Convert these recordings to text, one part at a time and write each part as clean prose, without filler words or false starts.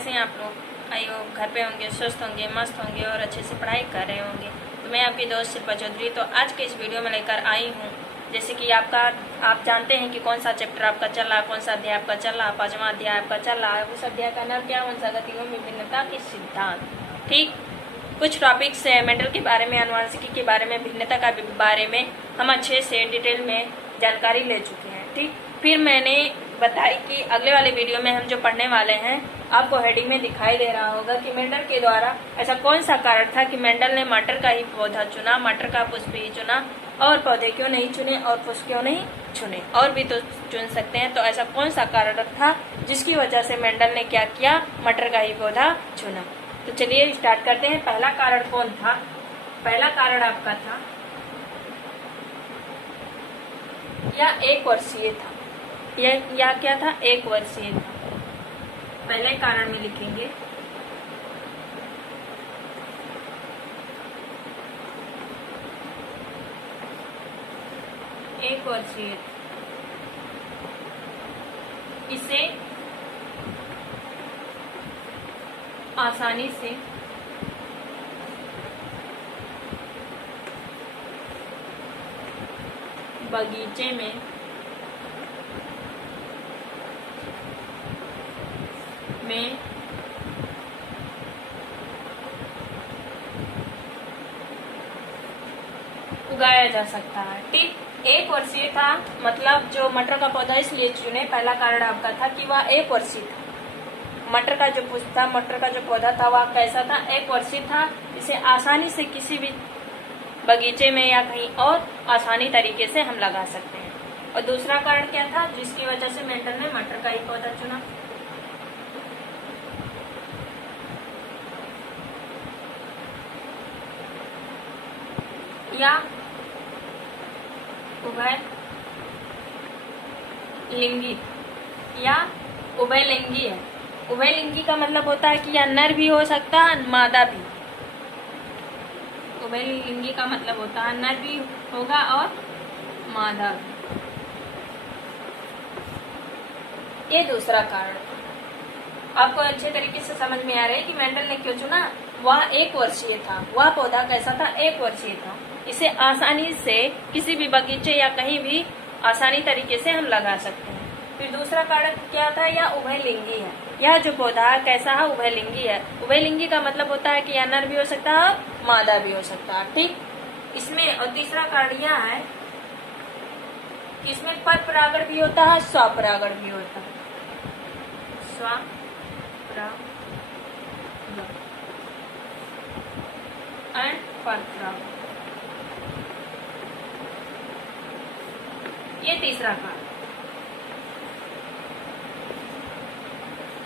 कैसे हैं आप लोग? आई हो घर पे होंगे, स्वस्थ होंगे, मस्त होंगे और अच्छे से पढ़ाई कर रहे होंगे। तो मैं आपकी दोस्त शिल्पा चौधरी तो आज के इस वीडियो में लेकर आई हूँ, जैसे कि आप जानते हैं कि कौन सा चैप्टर आपका चल रहा है, कौन सा अध्याय आपका चल रहा है, 5वां अध्याय आपका चल रहा है। उस अध्याय का नाम क्या, कौन सा गतियों में भिन्नता के सिद्धांत। ठीक, कुछ टॉपिक्स मेंटल के बारे में, अनुवांशिकी के बारे में, भिन्नता का बारे में हम अच्छे से डिटेल में जानकारी ले चुके हैं। ठीक, फिर मैंने बताई कि अगले वाले वीडियो में हम जो पढ़ने वाले हैं, आपको हेडिंग में दिखाई दे रहा होगा कि मेंडल के द्वारा ऐसा कौन सा कारण था कि मेंडल ने मटर का ही पौधा चुना, मटर का पुष्प ही चुना, और पौधे क्यों नहीं चुने और पुष्प क्यों नहीं चुने, और भी तो चुन सकते हैं। तो ऐसा कौन सा कारण था जिसकी वजह से मेंडल ने क्या किया, मटर का ही पौधा चुना। तो चलिए स्टार्ट करते हैं। पहला कारण कौन था? पहला कारण आपका था या एक वर्षीय था, या क्या था, एक वर्षीय था। पहले कारण में लिखेंगे एक वर्षीय। इसे आसानी से बगीचे में उगाया जा सकता है। ठीक, एक वर्षीय था, मतलब जो मटर का पौधा इसलिए चुने, पहला कारण आपका था कि वह एक वर्षीय था। मटर का जो पुष्प था, मटर का जो पौधा था, वह कैसा था, एक वर्षीय था। इसे आसानी से किसी भी बगीचे में या कहीं और आसानी तरीके से हम लगा सकते हैं। और दूसरा कारण क्या था जिसकी वजह से मेंडल ने मटर का ही पौधा चुना? या उभयलिंगी, या उभयलिंगी है। उभयलिंगी का मतलब होता है कि या नर भी हो सकता है, मादा भी। उभयलिंगी का मतलब होता है नर भी होगा और मादा भी। ये दूसरा कारण आपको अच्छे तरीके से समझ में आ रहा है कि मेंडल ने क्यों चुना। वह एक वर्षीय था, वह पौधा कैसा था, एक वर्षीय था। इसे आसानी से किसी भी बगीचे या कहीं भी आसानी तरीके से हम लगा सकते हैं। फिर दूसरा कारण क्या था, यह उभयलिंगी है। यह जो पौधा कैसा है, उभयलिंगी है। उभयलिंगी का मतलब होता है कि यह नर भी हो सकता है, मादा भी हो सकता है। ठीक, इसमें और तीसरा कारण यह है कि इसमें पर परागण भी होता है, स्वपरागण भी होता है। एंड परपरागण, ये तीसरा कारण।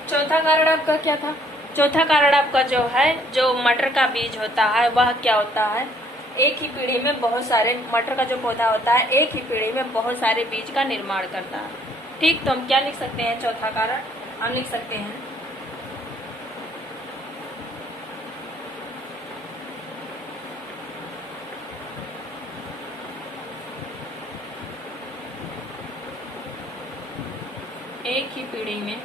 चौथा कारण आपका क्या था? चौथा कारण आपका जो है, जो मटर का बीज होता है, वह क्या होता है, एक ही पीढ़ी में बहुत सारे, मटर का जो पौधा होता है एक ही पीढ़ी में बहुत सारे बीज का निर्माण करता है। ठीक, तो हम क्या लिख सकते हैं? चौथा कारण हम लिख सकते हैं एक ही पीढ़ी में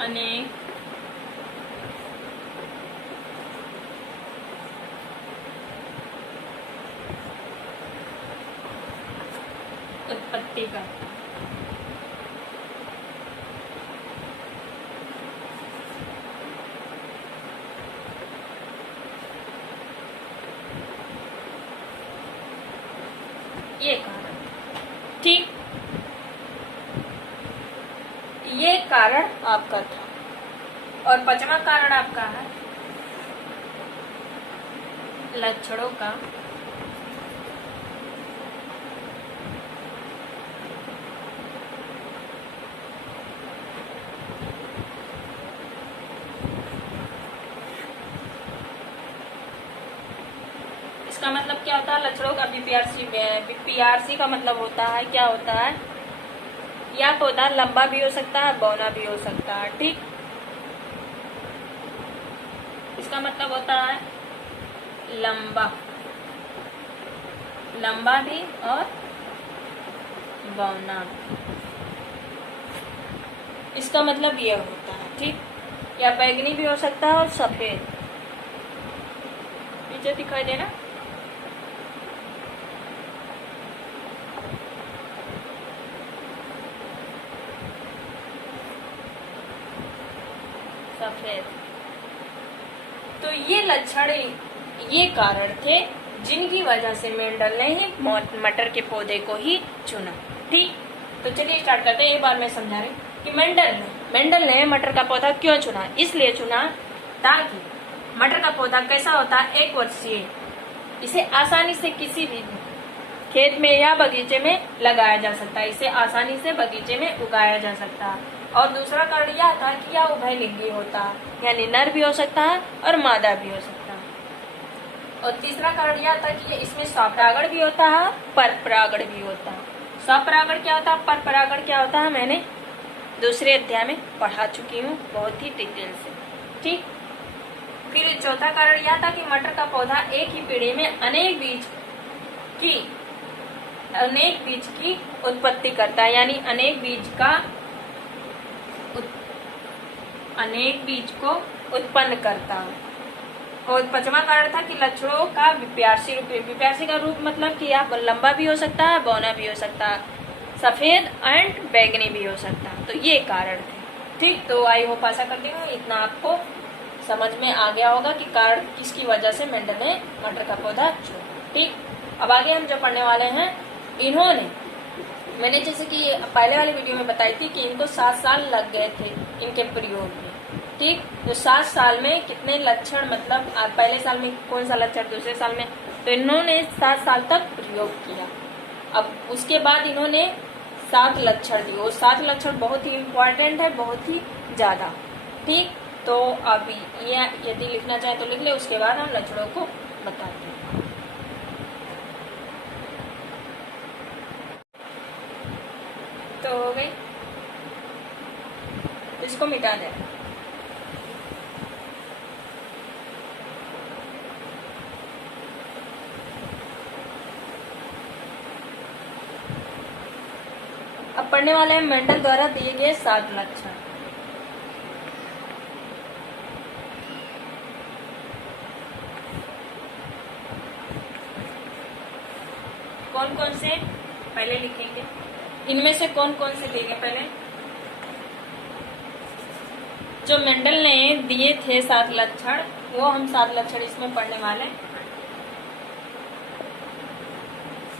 अनेक उत्पत्ति का। ये कारण, ठीक, ये कारण आपका था। और 5वां कारण आपका है लक्षणों का इसका मतलब क्या होता है, लक्षणों का बीपीआरसी का मतलब होता है, क्या होता है, या पौधा लंबा भी हो सकता है, बौना भी हो सकता है। ठीक, इसका मतलब होता है लंबा लंबा भी और बौना भी। इसका मतलब ये होता है, ठीक। या बैगनी भी हो सकता है और सफेद। नीचे दिखाई दे रहा, सफेद। तो ये लक्षण, ये कारण थे जिनकी वजह से मेंडल ने ही मटर के पौधे को ही चुना, ठीक। तो चलिए स्टार्ट करते हैं। एक बार मैं समझा रही कि मेंडल ने मटर का पौधा क्यों चुना। इसलिए चुना ताकि मटर का पौधा कैसा होता है, एक वर्षीय, इसे आसानी से किसी भी खेत में या बगीचे में लगाया जा सकता है, इसे आसानी से बगीचे में उगाया जा सकता है। और दूसरा कारण यह था कि यह उभयलिंगी होता है, यानी नर भी हो सकता है और मादा भी हो सकता है। और तीसरा कारण यह था कि इसमें स्वपरागण भी होता है, परपरागण भी होता है। स्वपरागण क्या होता है, परपरागण क्या होता है, मैंने दूसरे अध्याय में पढ़ा चुकी हूँ बहुत ही डिटेल से, ठीक। फिर चौथा कारण यह था कि मटर का पौधा एक ही पीढ़ी में अनेक बीज की उत्पत्ति करता है, यानी अनेक बीज को उत्पन्न करता है। और पांचवा कारण था कि लक्षणों का विप्यासी रूप। विप्यासी का रूप मतलब कि यह लंबा भी हो सकता है, बौना भी हो सकता है, सफेद एंड बैगनी भी हो सकता है। तो ये कारण थे, ठीक। तो आई होप आशा करती हूँ इतना आपको समझ में आ गया होगा कि कारण किसकी वजह से मेंडल ने मटर का पौधा चुना, ठीक। अब आगे हम जो पढ़ने वाले हैं, इन्होंने, मैंने जैसे कि पहले वाली वीडियो में बताई थी कि इनको 7 साल लग गए थे इनके प्रयोग में, ठीक। तो 7 साल में कितने लक्षण, मतलब पहले साल में कौन सा लक्षण, दूसरे साल में, तो इन्होंने 7 साल तक प्रयोग किया। अब उसके बाद इन्होंने 7 लक्षण दिए। वो 7 लक्षण बहुत ही इम्पोर्टेंट है, बहुत ही ज्यादा, ठीक। तो अभी ये यदि लिखना चाहे तो लिख ले, उसके बाद हम लक्षणों को बताते हैं। तो हो गई, इसको मिटा देना। अब पढ़ने वाले हैं मेंडल द्वारा दिए गए 7 लक्षण। कौन कौन से पहले लिखेंगे, इनमें से कौन कौन से देंगे पहले। जो मेंडल ने दिए थे 7 लक्षण, वो हम 7 लक्षण इसमें पढ़ने वाले हैं।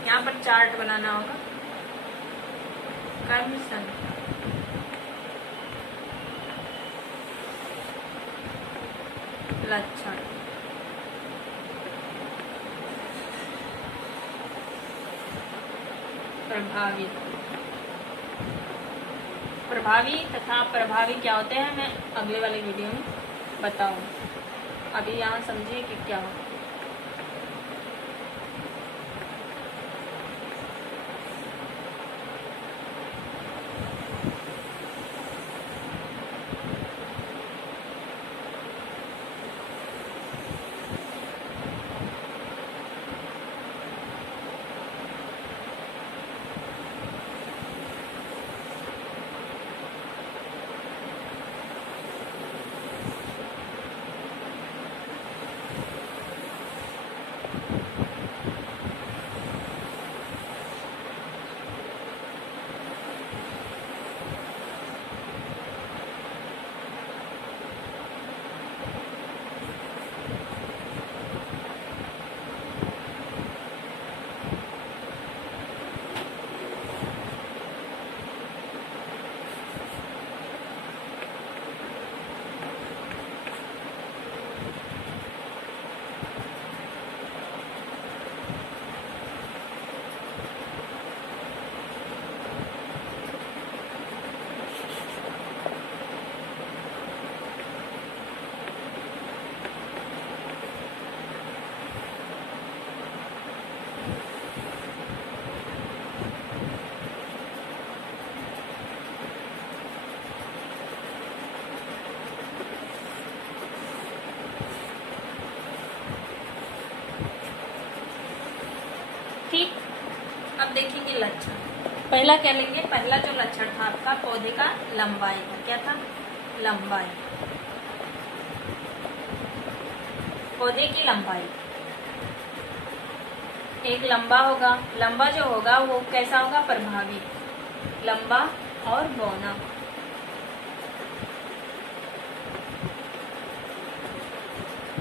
यहाँ पर चार्ट बनाना होगा। कर्म संख्या, लक्षण, प्रभावी तथा प्रभावी क्या होते हैं, मैं अगले वाले वीडियो में बताऊंगी। अभी यहाँ समझिए कि क्या होता है। लक्षण। पहला क्या लेंगे, पहला जो लक्षण था आपका पौधे का लंबाई का, क्या था, लंबाई, पौधे की लंबाई। एक लंबा होगा, लंबा जो होगा वो कैसा होगा, प्रभावी, लंबा और बौना।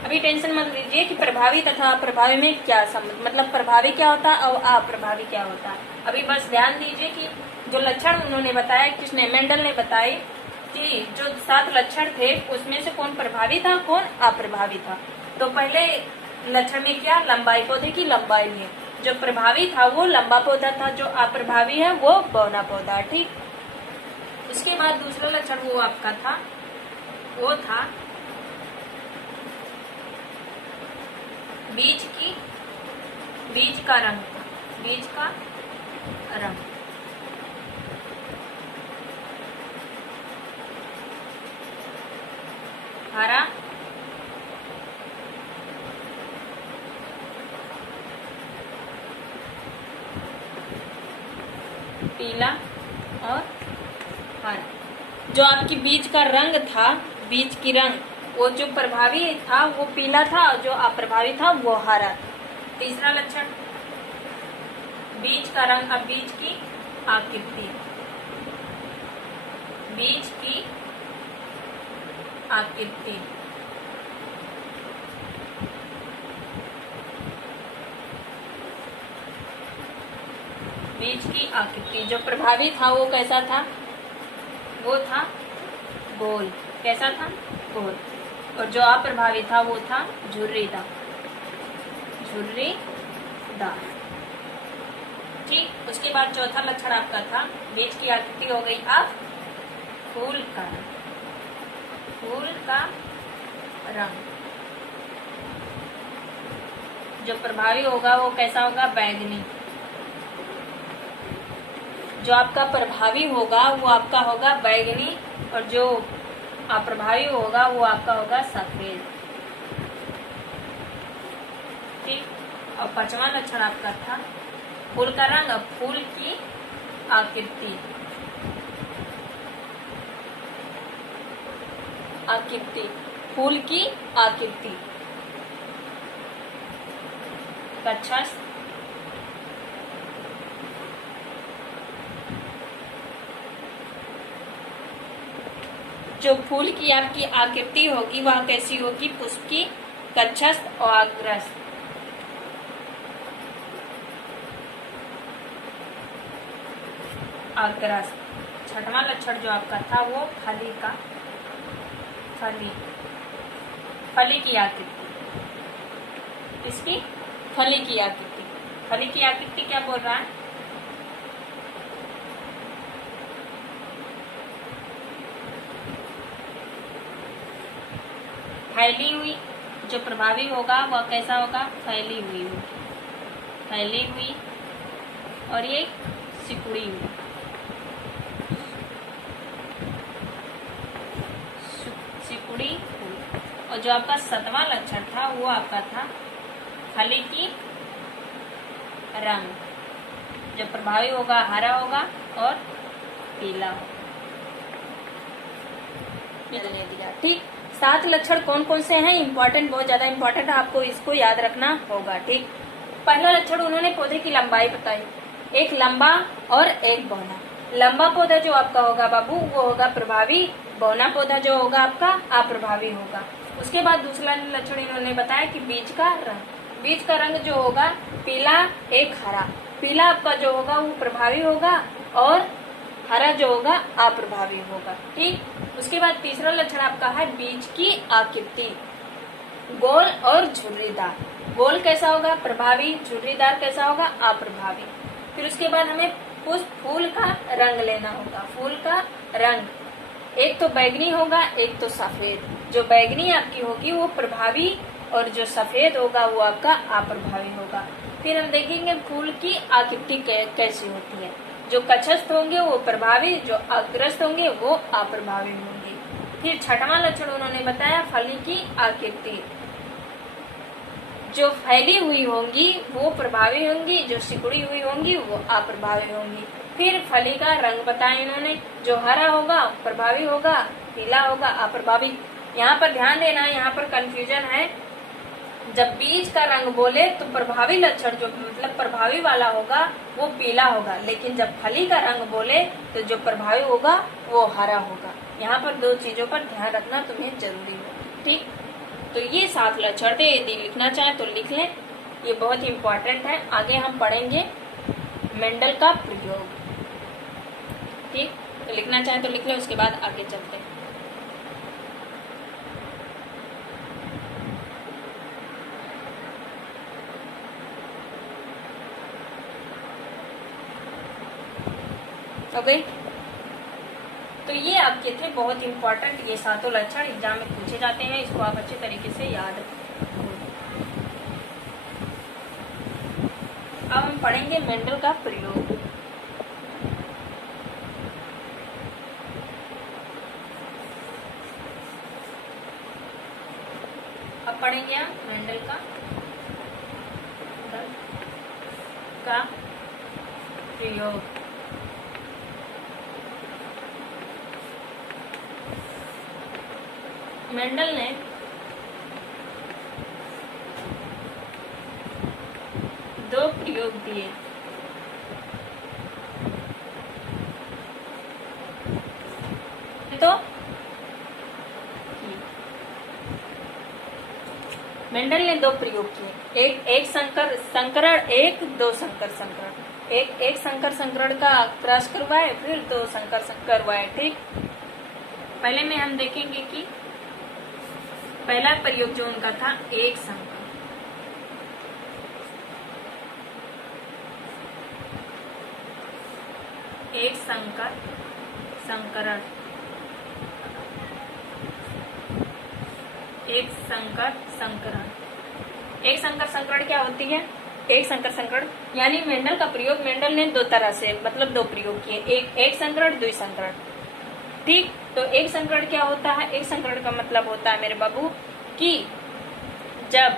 अभी टेंशन मत लीजिए कि प्रभावी तथा अप्रभावी में क्या संबंध, मतलब प्रभावी क्या होता है और अप्रभावी क्या होता है। अभी बस ध्यान दीजिए कि जो लक्षण उन्होंने बताया, किसने, मेंडल ने बताए कि जो 7 लक्षण थे उसमें से कौन प्रभावी था, कौन अप्रभावी था। तो पहले लक्षण में क्या, लंबाई, पौधे की लंबाई में जो प्रभावी था वो लंबा पौधा था, जो अप्रभावी है वो बौना पौधा। ठीक, उसके बाद दूसरा लक्षण वो आपका था, वो था बीज का रंग, बीज का रंग। हरा, पीला और हरा। जो आपकी बीज का रंग था, बीज की रंग, वो जो प्रभावी था वो पीला था और जो अप्रभावी था वो हरा। तीसरा लक्षण बीज का रंग, अब बीज की आकृति, बीज की आकृति, बीज की आकृति। जो प्रभावी था वो कैसा था, वो था गोल, कैसा था, गोल। और जो अप्रभावी था वो था झुर्रीदार, झुर्रीदार। ठीक, उसके बाद चौथा लक्षण आपका था, बीज की आकृति हो गई। अब फूल का रंग, फूल का रंग। जो प्रभावी होगा वो कैसा होगा, बैगनी। जो आपका प्रभावी होगा वो आपका होगा बैगनी और जो अप्रभावी होगा वो आपका होगा सफेद। ठीक, और पांचवा लक्षण आपका था फूल का रंग, फूल की आकृति, आकृति, फूल की आकृति, कच्छस, जो फूल की आपकी आकृति होगी वह कैसी होगी, पुष्प की, कच्छस और अग्रस। अग्रस। छठवां लक्षण जो आपका था वो फली का, फली, फली की आकृति, इसकी फली की आकृति। फली की आकृति क्या बोल रहा है, फैली हुई। जो प्रभावी होगा वह कैसा होगा, फैली हुई होगी, फैली हुई। और ये सिकुड़ी हुई, सिकुड़ी हुई। और जो आपका 7वां लक्षण था वो आपका था फली की रंग। जो प्रभावी होगा हरा होगा और पीला होगा। ठीक, 7 लक्षण कौन कौन से हैं, इंपॉर्टेंट, बहुत ज्यादा इंपॉर्टेंट है, आपको इसको याद रखना होगा। ठीक, पहला लक्षण उन्होंने पौधे की लंबाई बताई, एक लंबा और एक बौना। लंबा पौधा जो आपका होगा बाबू वो होगा प्रभावी, बौना पौधा जो होगा आपका अप्रभावी होगा। उसके बाद दूसरा लक्षण इन्होंने बताया कि बीज का रंग। बीज का रंग जो होगा पीला, एक हरा। पीला आपका जो होगा वो प्रभावी होगा और हरा जो होगा अप्रभावी होगा। ठीक, उसके बाद तीसरा लक्षण आपका है बीज की आकृति, गोल और झुर्रीदार। गोल कैसा होगा, प्रभावी, झुर्रीदार कैसा होगा, अप्रभावी। फिर उसके बाद हमें पुष्प, फूल का रंग लेना होगा। फूल का रंग एक तो बैगनी होगा, एक तो सफेद। जो बैगनी आपकी होगी वो प्रभावी और जो सफेद होगा वो आपका अप्रभावी होगा। फिर हम देखेंगे फूल की आकृति कैसी होती है। जो कच्छस्थ होंगे वो प्रभावी, जो अग्रस्त होंगे वो अप्रभावी होंगे। फिर छठवां लक्षण उन्होंने बताया फली की आकृति। जो फैली हुई होंगी वो प्रभावी होंगी, जो सिकुड़ी हुई होंगी वो अप्रभावी होंगी। फिर फली का रंग बताया इन्होंने, जो हरा होगा प्रभावी होगा, पीला होगा अप्रभावी। यहाँ पर ध्यान देना है, यहाँ पर कंफ्यूजन है। जब बीज का रंग बोले तो प्रभावी लक्षण जो मतलब प्रभावी वाला होगा वो पीला होगा, लेकिन जब फली का रंग बोले तो जो प्रभावी होगा वो हरा होगा। यहाँ पर दो चीजों पर ध्यान रखना तुम्हें जरूरी है, ठीक। तो ये 7 लक्षण थे, यदि लिखना चाहें तो लिख लें, ये बहुत ही इम्पोर्टेंट है। आगे हम पढ़ेंगे मेंडल का प्रयोग, ठीक। तो लिखना चाहें तो लिख लें, उसके बाद आगे चलते हैं। ओके, तो ये आपके थे बहुत इंपॉर्टेंट, ये 7 लक्षण एग्जाम में पूछे जाते हैं, इसको आप अच्छे तरीके से याद रखें। अब हम पढ़ेंगे मेंडल का प्रयोग। अब पढ़ेंगे हम मेंडल का प्रयोग। मेंडल ने दो प्रयोग दिए। तो मेंडल ने दो प्रयोग किए, एक संकरण, एक दो संकर संकरण। एक संकर संकरण का क्रॉस करवाए, फिर दो संकर करवाए, ठीक। पहले में हम देखेंगे कि पहला प्रयोग जो उनका था एक संकर, एक संकर संकरण, एक संकर संकरण। एक संकर संकरण क्या होती है? एक संकर संकरण यानी मेंडल का प्रयोग मेंडल ने दो तरह से मतलब दो प्रयोग किए, एक संकरण द्वि संकरण, ठीक। तो एक संकरण क्या होता है? एक संकरण का मतलब होता है मेरे बाबू कि जब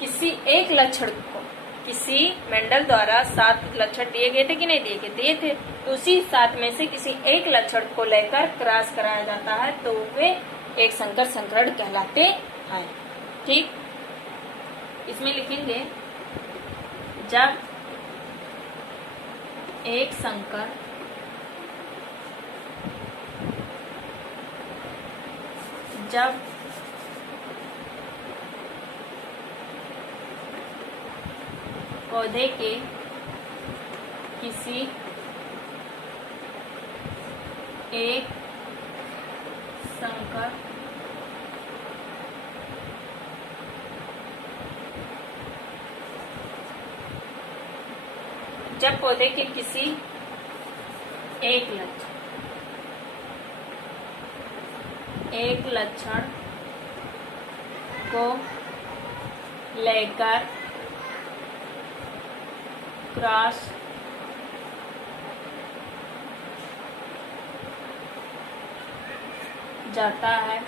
किसी एक लक्षण को, किसी मेंडल द्वारा 7 लक्षण दिए गए थे कि नहीं दिए गए? दिए थे। तो उसी 7 में से किसी एक लक्षण को लेकर क्रॉस कराया जाता है तो वे एक संकर संकरण कहलाते हैं, ठीक। इसमें लिखेंगे जब एक संकर जब पौधे के किसी एक संकर जब पौधे के किसी एक लक्षण को लेकर क्रॉस जाता है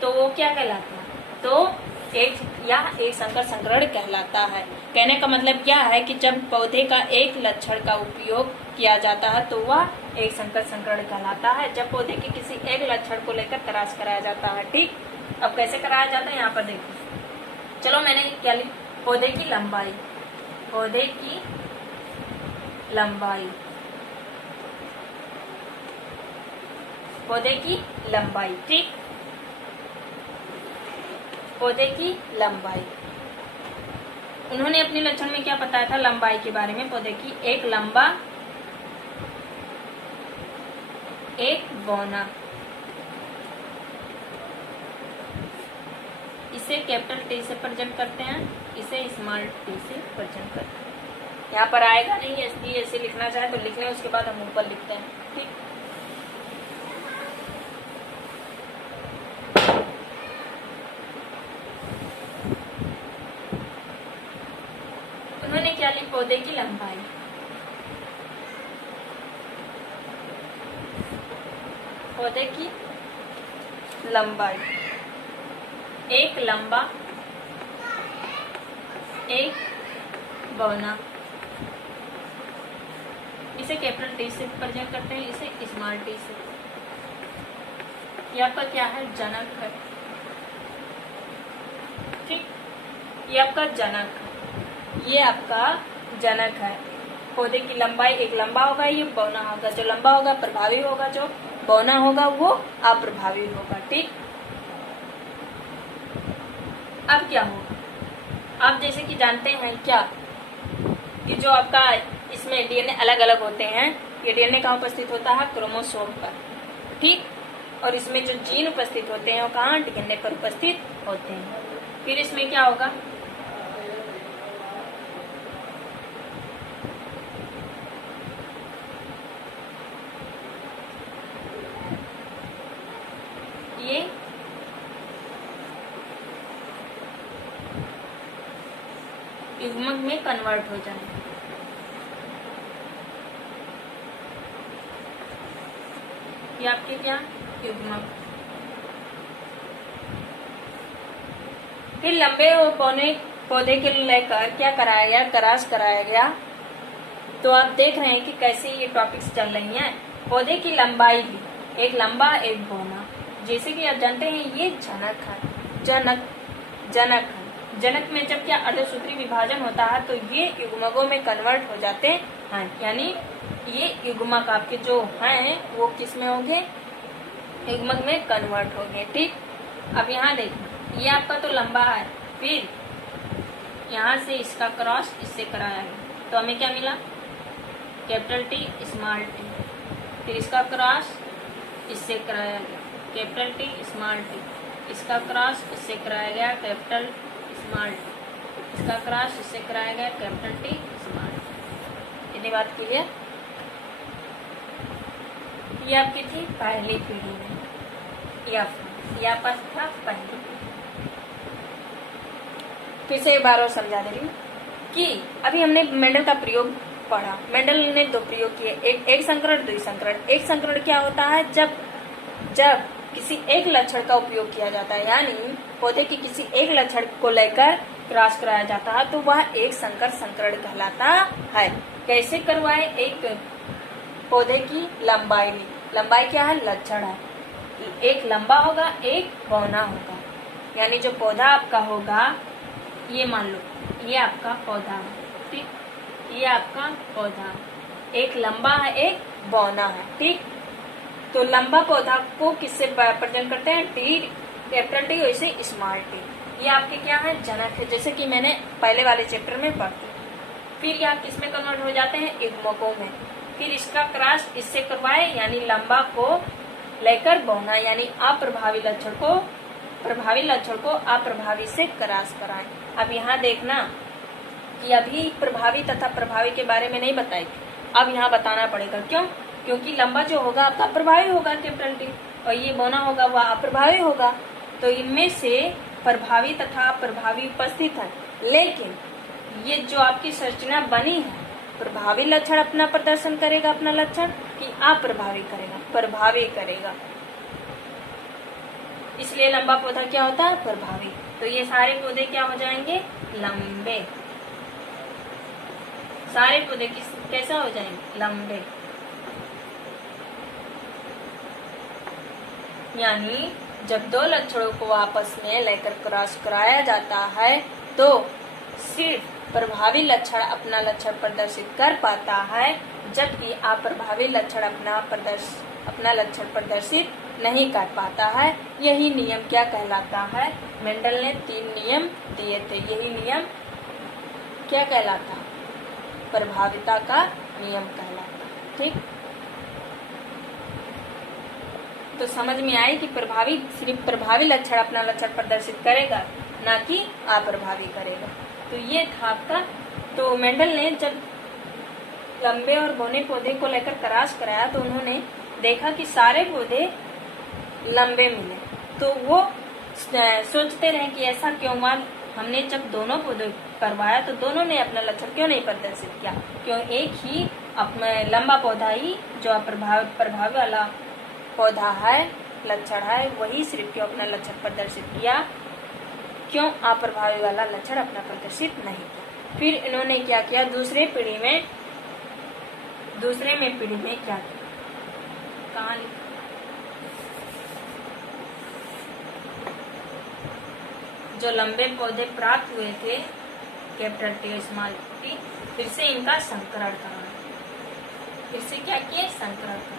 तो वो क्या कहलाता है? तो एक संकर संकरण कहलाता है। कहने का मतलब क्या है कि जब पौधे का एक लक्षण का उपयोग किया जाता है तो वह एक संकर संकरण कहलाता है, जब पौधे के किसी एक लक्षण को लेकर क्रॉस कराया जाता है, ठीक। अब कैसे कराया जाता है यहाँ पर देखो। चलो मैंने क्या लिखा? पौधे की लंबाई, पौधे की लंबाई, पौधे की लंबाई, ठीक। पौधे की लंबाई उन्होंने अपने लक्षण में क्या बताया था? लंबाई के बारे में। पौधे की एक लंबा एक बौना, इसे कैपिटल टी से प्रेजेंट करते हैं, इसे स्मॉल टी से प्रेजेंट करते हैं। यहाँ पर आएगा नहीं इसलिए ऐसे लिखना चाहे तो लिख लें, उसके बाद हम ऊपर लिखते हैं, ठीक। उन्होंने क्या लिखा? पौधे की लंबाई, पौधे की लंबाई एक लंबा एक बौना। इसे कैपिटल टी से प्रेजेंट करते हैं, इसे स्मॉल टी से। ये आपका क्या है? जनक है। ठीक, ये आपका जनक है, ये आपका जनक है। पौधे की लंबाई एक लंबा होगा, ये बौना होगा। जो लंबा होगा प्रभावी होगा, जो बौना होगा वो अप्रभावी होगा। ठीक, अब क्या होगा? आप जैसे कि जानते हैं क्या कि जो आपका इसमें डीएनए अलग अलग होते हैं, ये डीएनए कहाँ उपस्थित होता है? क्रोमोसोम पर। ठीक, और इसमें जो जीन उपस्थित होते हैं वो कहाँ? डीएनए पर उपस्थित होते हैं। फिर इसमें क्या होगा? ये युग्मक में कन्वर्ट हो जाए। ये आपके क्या? युग्मक। फिर लंबे और पौने पौधे के लेकर क्या कराया गया? क्रॉस कराया गया। तो आप देख रहे हैं कि कैसे ये टॉपिक्स चल रही हैं। पौधे की लंबाई भी एक लंबा एक बौना। जैसे कि आप जानते हैं ये जनक है, जनक है। जनक में जब क्या अर्धसूत्री विभाजन होता है तो ये युग्मकों में कन्वर्ट हो जाते हैं, यानी ये युग्मक आपके जो हैं वो किस में होंगे? युग्मक में कन्वर्ट होंगे। ठीक, अब यहाँ देखो, ये आपका तो लंबा है, फिर यहाँ से इसका क्रॉस इससे कराया गया तो हमें क्या मिला? Capital T small T. फिर इसका क्रॉस इससे कराया गया कैपिटल टी स्मॉल टी। इसका क्रॉस इससे कराया गया कैपिटल स्मॉल टी। इसका क्रॉस इससे कराया गया कैपिटल टी स्मॉल टी। इतनी बात क्लियर? ये आपकी थी पहली पीढ़ी में, या पास था पहली। फिर से एक बार और समझा दे रही हूँ कि अभी हमने मेंडल का प्रयोग पढ़ा। मेंडल ने दो प्रयोग किए, एक संकरण, द्वि संकरण। एक संकरण क्या होता है? जब किसी एक लक्षण का उपयोग किया जाता है, यानी पौधे की किसी एक लक्षण को लेकर क्रॉस कराया जाता है तो वह एक संकर संकरण कहलाता है। कैसे करवाए? एक पौधे की लंबाई क्या है? लक्षण है। एक लंबा होगा एक बौना होगा, यानी जो पौधा आपका होगा, ये मान लो ये आपका पौधा है। ठीक, ये आपका पौधा एक लंबा है एक बौना है। ठीक, तो लंबा पौधा को किससे प्रेजेंट करते हैं? टी, कैपिटल टी, वैसे स्मॉल टी। ये आपके क्या है? जनक है, जैसे कि मैंने पहले वाले चैप्टर में पढ़ी। फिर यह किस में कन्वर्ट हो जाते हैं? युग्मकों में। फिर इसका क्रॉस इससे करवाए, यानी लंबा को लेकर बौना, यानी अप्रभावी लक्षण को प्रभावी लक्षण को अप्रभावी से क्रॉस कराएं। अब यहाँ देखना कि अभी प्रभावी तथा प्रभावी के बारे में नहीं बताई, अब यहाँ बताना पड़ेगा। क्यों? क्योंकि लंबा जो होगा आपका प्रभावी होगा कैपिटल टी, और ये बौना होगा वह अप्रभावी होगा। तो इनमें से प्रभावी तथा अप्रभावी उपस्थित है, लेकिन ये जो आपकी संरचना बनी है, प्रभावी लक्षण अपना प्रदर्शन करेगा, अपना लक्षण, कि अप्रभावी करेगा? प्रभावी करेगा। इसलिए लंबा पौधा क्या होता है? प्रभावी। तो ये सारे पौधे क्या हो जाएंगे? लंबे। सारे पौधे कैसा हो जाएंगे? लंबे। यानी जब दो लक्षणों को आपस में लेकर क्रॉस कराया जाता है तो सिर्फ प्रभावी लक्षण अपना लक्षण प्रदर्शित कर पाता है, जबकि अप्रभावी लक्षण अपना लक्षण प्रदर्शित नहीं कर पाता है। यही नियम क्या कहलाता है? मेंडल ने 3 नियम दिए थे। यही नियम क्या कहलाता है? प्रभाविता का नियम कहलाता है। ठीक, तो समझ में आई कि प्रभावी सिर्फ प्रभावी लक्षण अपना लक्षण प्रदर्शित करेगा, ना कि अप्रभावी करेगा। तो ये था आपका। तो मेंडल ने जब लंबे और बौने पौधे को लेकर क्रॉस कराया तो उन्होंने देखा कि सारे पौधे लंबे मिले, तो वो सोचते रहे कि ऐसा क्यों हुआ। हमने जब दोनों पौधे करवाया तो दोनों ने अपना लक्षण क्यों नहीं प्रदर्शित किया? क्यों एक ही अपना लंबा पौधा ही जो प्रभावी वाला पौधा है, लक्षण है, वही सिर्फ क्यों अपना लक्षण प्रदर्शित किया? क्यों अप्रभावी वाला लक्षण अपना प्रदर्शित नहीं किया। फिर इन्होंने क्या किया, दूसरे में पीढ़ी में क्या किया, कहाँ लिखा, जो लंबे पौधे प्राप्त हुए थे कैपिटल टी स्मॉल टी, फिर से इनका संकरण करना, फिर से क्या किए, संकरण करना।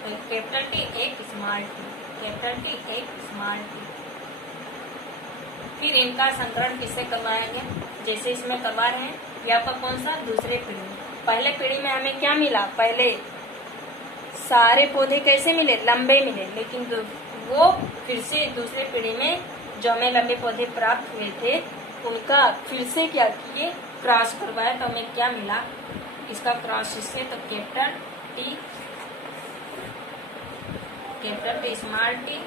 तो कैपिटल टी एक स्मॉल टी, कैपिटल टी एक स्मॉल टी, फिर इनका संकरण किससे करवाएंगे, जैसे इसमें करवा रहे हैं। ये आपका कौन सा, दूसरे पीढ़ी में। पहले पीढ़ी में हमें क्या मिला, पहले सारे पौधे कैसे मिले, लंबे मिले, लेकिन वो फिर से दूसरे पीढ़ी में जो हमें लंबे पौधे प्राप्त हुए थे उनका फिर से क्या किए, क्रॉस करवाया, तो हमें क्या मिला, इसका क्रॉस इससे, तो capital T small T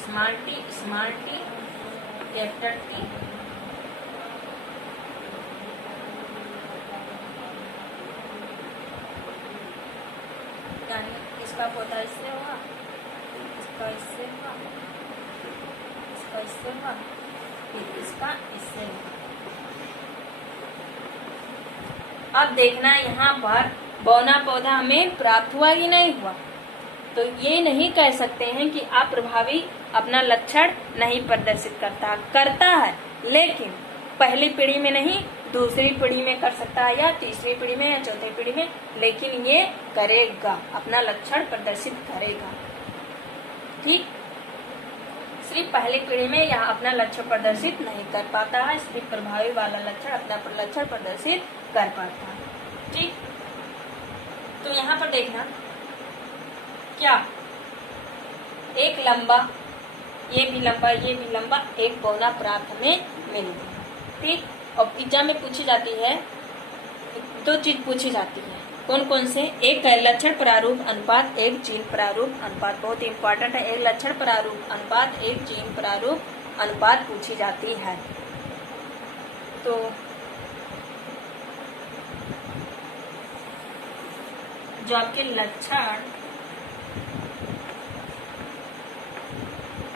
small T small T capital T, यानी इसका पौधा इससे हुआ, इसका इससे हुआ, इसका इससे हुआ, फिर इसका इससे हुआ। अब देखना यहाँ पर बौना पौधा हमें प्राप्त हुआ कि नहीं हुआ, तो ये नहीं कह सकते हैं कि अप्रभावी अपना लक्षण नहीं प्रदर्शित करता है, लेकिन पहली पीढ़ी में नहीं, दूसरी पीढ़ी में कर सकता है, या तीसरी पीढ़ी में, या चौथी पीढ़ी में, लेकिन ये करेगा, अपना लक्षण प्रदर्शित करेगा। ठीक, सिर्फ पहली पीढ़ी में यह अपना लक्षण प्रदर्शित नहीं कर पाता है, सिर्फ प्रभावी वाला लक्षण अपना लक्षण प्रदर्शित कर पाता है। ठीक, तो यहाँ पर देखना क्या, एक लंबा, ये भी लंबा, ये भी लंबा, एक बौना प्राप्त हमें मिल गया। ठीक, और एग्जाम में पूछी जाती है, दो चीज पूछी जाती है, कौन कौन से, एक है लक्षण प्रारूप अनुपात, एक जीन प्रारूप अनुपात, बहुत इंपॉर्टेंट है। एक लक्षण प्रारूप अनुपात, एक जीन प्रारूप अनुपात पूछी जाती है। तो जो आपके लक्षण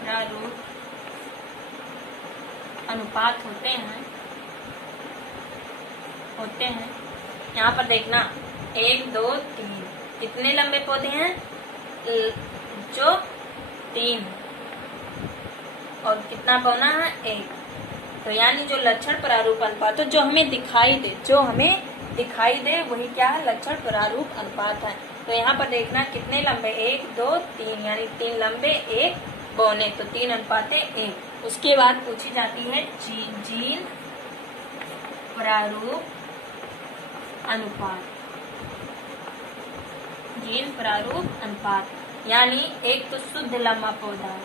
प्रारूप अनुपात होते हैं, यहाँ पर देखना 1 2 3, कितने लंबे पौधे हैं, जो 3, और कितना बौना है, 1। तो यानी जो लक्षण प्रारूप अनुपात है, जो हमें दिखाई दे वही क्या है, लक्षण प्रारूप अनुपात है। तो यहाँ पर देखना कितने लंबे, 1 2 3, यानी 3 लंबे 1 बौने, तो 3 अनुपात 1। उसके बाद पूछी जाती है जीन प्रारूप अनुपात, जीन प्रारूप अनुपात, यानी एक तो शुद्ध लंबा पौधा है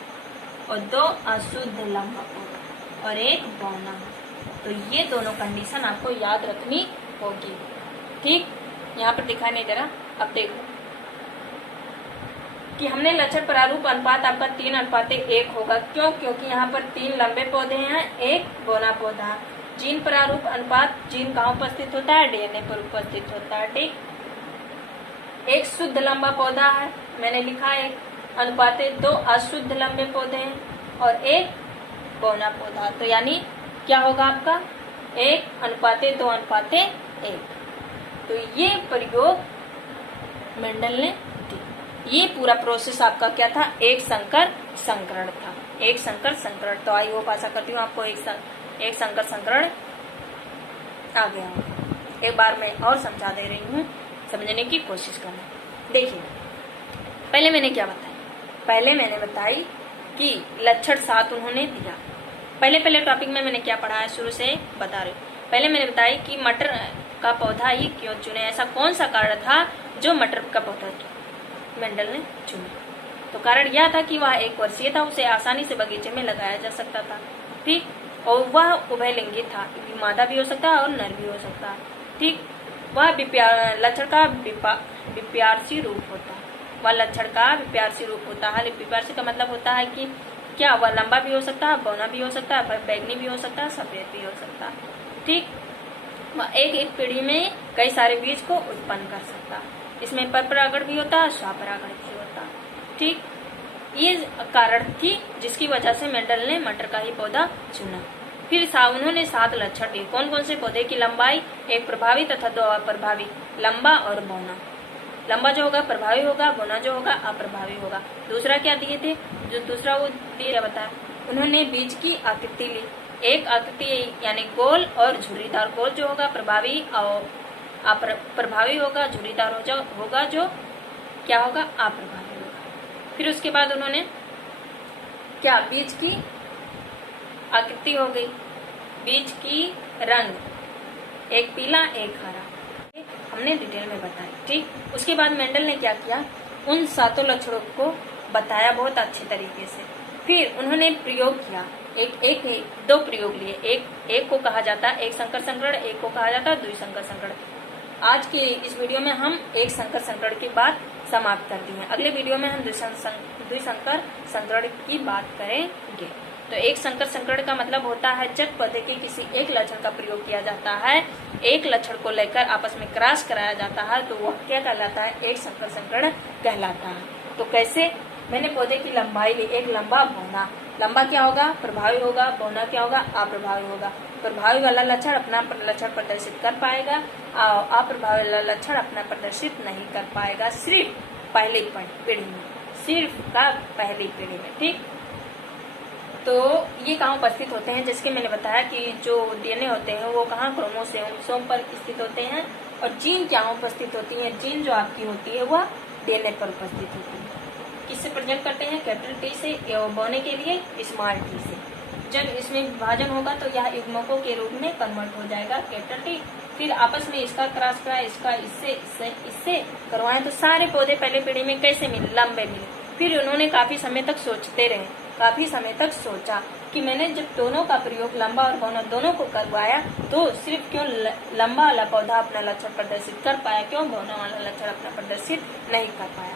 और 2 अशुद्ध लंबा पौधा और 1 बौना है। तो ये दोनों कंडीशन आपको याद रखनी होगी। ठीक, यहाँ पर दिखा नहीं जरा, अब देखो कि हमने लक्षण प्रारूप अनुपात आपका 3 अनुपात 1 होगा। क्यों? क्योंकि यहाँ पर 3 लंबे पौधे हैं, 1 बौना पौधा। जीन प्रारूप अनुपात, जीन कहाँ उपस्थित होता है, डीएनए पर उपस्थित होता है। ठीक, एक शुद्ध लंबा पौधा है, मैंने लिखा 1 अनुपात 2 अशुद्ध लंबे पौधे हैं और 1 बौना पौधा। तो यानी क्या होगा आपका, 1 अनुपात 2 अनुपात 1। तो ये प्रयोग मेंडल ने, ये पूरा प्रोसेस आपका क्या था, एक संकर संकरण था, एक संकर संकरण। तो आई होप आशा करती हूँ आपको एक संकर संकरण आ गया होगा। एक बार मैं और समझा दे रही हूँ, समझने की कोशिश करना। देखिए, पहले मैंने क्या बताया, पहले मैंने बताई कि लक्षण 7 उन्होंने दिया। पहले टॉपिक में मैंने क्या पढ़ा है, शुरू से बता रही हूँ। पहले मैंने बताया कि मटर का पौधा ही क्यों चुने, ऐसा कौन सा कारण था जो मटर का पौधा मेंडल ने चुना। तो कारण यह था कि वह 1 वर्षीय था, उसे आसानी से बगीचे में लगाया जा सकता था। ठीक, और वह उभयलिंगी था, मादा भी हो सकता है और नर भी हो सकता है। ठीक, वह लक्षण का विप्यार्सी रूप होता है, वह लक्षण का विप्यार्सी रूप होता है। विप्यार्सी का मतलब होता है कि क्या वह लंबा भी हो सकता है, बौना भी हो सकता है, बैंगनी भी हो सकता है, सफेद भी हो सकता है। ठीक, वह एक पीढ़ी में कई सारे बीज को उत्पन्न कर सकता है। इसमें परपरागण भी होता है, स्वपरागण भी होता है। ठीक, ये कारण थी जिसकी वजह से मेंडल ने मटर का ही पौधा चुना। फिर उन्होंने 7 लक्षण दिए। कौन कौन से पौधे की लंबाई, एक प्रभावी तथा 2 अप्रभावी, लंबा और बौना। लंबा जो होगा प्रभावी होगा, बौना जो होगा अप्रभावी होगा। दूसरा क्या दिए थे, जो दूसरा वो दिए बताया, उन्होंने बीज की आकृति ली। एक आकृति यानी गोल और झुर्रीदार। गोल जो होगा प्रभावी और अप्रभावी होगा, झुर्रीदार होगा जो क्या होगा अप्रभावी होगा। फिर उसके बाद उन्होंने क्या, बीज की आकृति हो गई, बीज की रंग, एक पीला एक हरा, हमने डिटेल में बताया। ठीक, उसके बाद मेंडल ने क्या किया, उन 7 लक्षणों को बताया बहुत अच्छे तरीके से। फिर उन्होंने प्रयोग किया, एक 2 प्रयोग लिए। एक को कहा जाता है एक संकर संकरण, एक को कहा जाता है द्विसंकर संकरण। आज के इस वीडियो में हम एक संकर संकरण की बात समाप्त कर दी है। अगले वीडियो में हम द्विसंकर संकरण की बात करेंगे। तो एक संकर संकरण का मतलब होता है जब पौधे के किसी एक लक्षण का प्रयोग किया जाता है, एक लक्षण को लेकर आपस में क्रॉस कराया जाता है, तो वह क्या कहलाता है, एक संकर संकरण कहलाता है। तो कैसे, मैंने पौधे की लंबाई ली, एक लंबा बौना। लंबा क्या होगा, प्रभावी होगा, बौना क्या होगा, अप्रभावी होगा। प्रभावी वाला लक्षण अपना लक्षण प्रदर्शित कर पाएगा, अप्रभावी वाला लक्षण अपना प्रदर्शित नहीं कर पाएगा, सिर्फ पहली पीढ़ी में, सिर्फ का पहली पीढ़ी में। ठीक, तो ये कहाँ उपस्थित होते हैं, जैसे कि मैंने बताया कि जो डीएनए होते हैं वो कहाँ, क्रोमोसोम पर स्थित होते हैं। और जीन क्या उपस्थित होती है, जीन जो आपकी होती है वह डीएनए पर उपस्थित होती है। किससे प्रेजेंट करते हैं, कैपिटल टी से, बोने के लिए स्मॉल टी से। जब इसमें विभाजन होगा तो यह युग्मकों के रूप में कन्वर्ट हो जाएगा, कैपिटल टी। फिर आपस में इसका क्रॉस कराए, इसका इससे करवाएं, तो सारे पौधे पहले पीढ़ी में कैसे मिले, लंबे मिले। फिर उन्होंने काफी समय तक सोचते रहे, काफी समय तक सोचा कि मैंने जब दोनों का प्रयोग, लंबा और बौना दोनों को करवाया, तो सिर्फ क्यों लंबा वाला पौधा अपना लक्षण प्रदर्शित कर पाया, क्यों बौना वाला लक्षण अपना प्रदर्शित नहीं कर पाया।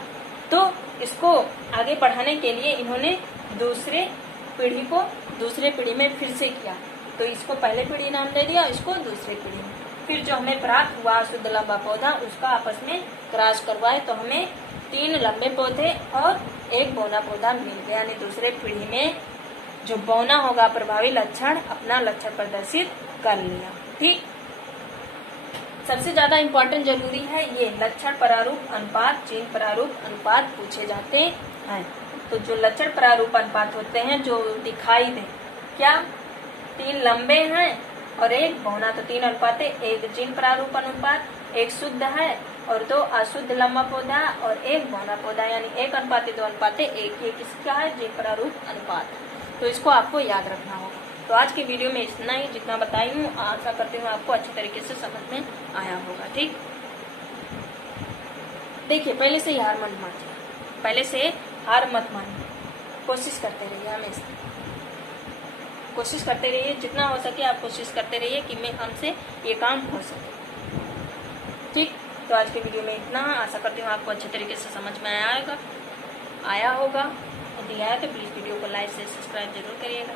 तो इसको आगे बढ़ाने के लिए इन्होंने दूसरे पीढ़ी में फिर से किया। तो इसको पहले पीढ़ी नाम दे दिया, इसको दूसरी पीढ़ी में। फिर जो हमें प्राप्त हुआ शुद्ध लंबा पौधा, उसका आपस में क्रॉस करवाए तो हमें 3 लंबे पौधे और 1 बौना पौधा मिल गया। यानी दूसरे पीढ़ी में जो बौना होगा प्रभावी लक्षण अपना लक्षण प्रदर्शित कर लिया। ठीक, सबसे ज्यादा इम्पोर्टेंट जरूरी है ये लक्षण प्रारूप अनुपात, जीन प्रारूप अनुपात पूछे जाते हैं। तो जो लक्षण प्रारूप अनुपात होते हैं जो दिखाई दे, क्या 3 लंबे हैं और 1 बौना, तो 3 अनुपात, 1 जीन प्रारूप अनुपात, 1 शुद्ध है और 2 अशुद्ध लंबा पौधा और 1 बौना पौधा, यानी 1 अनुपात 2 अनुपात 1। ये किसका है, जीन प्रारूप अनुपात। तो इसको आपको याद रखना होगा। तो आज की वीडियो में इतना ही, जितना बताई हूँ आशा करती हूँ आपको अच्छे तरीके से समझ में आया होगा। ठीक, देखिए पहले से हार मत मानिए, पहले से हार मत मानिए, कोशिश करते रहिए, हमेशा कोशिश करते रहिए, जितना हो सके आप कोशिश करते रहिए कि मैं हमसे ये काम हो सके। ठीक, तो आज के वीडियो में इतना, आशा करती हूँ आपको अच्छे तरीके से समझ में आया होगा। यदि आया तो प्लीज़ वीडियो को लाइक से सब्सक्राइब जरूर करिएगा।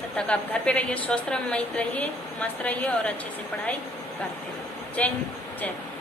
तब तक आप घर पे रहिए, स्वस्थ रहिए, मस्त रहिए और अच्छे से पढ़ाई करते रहिए। जय हिंद, जय भारत।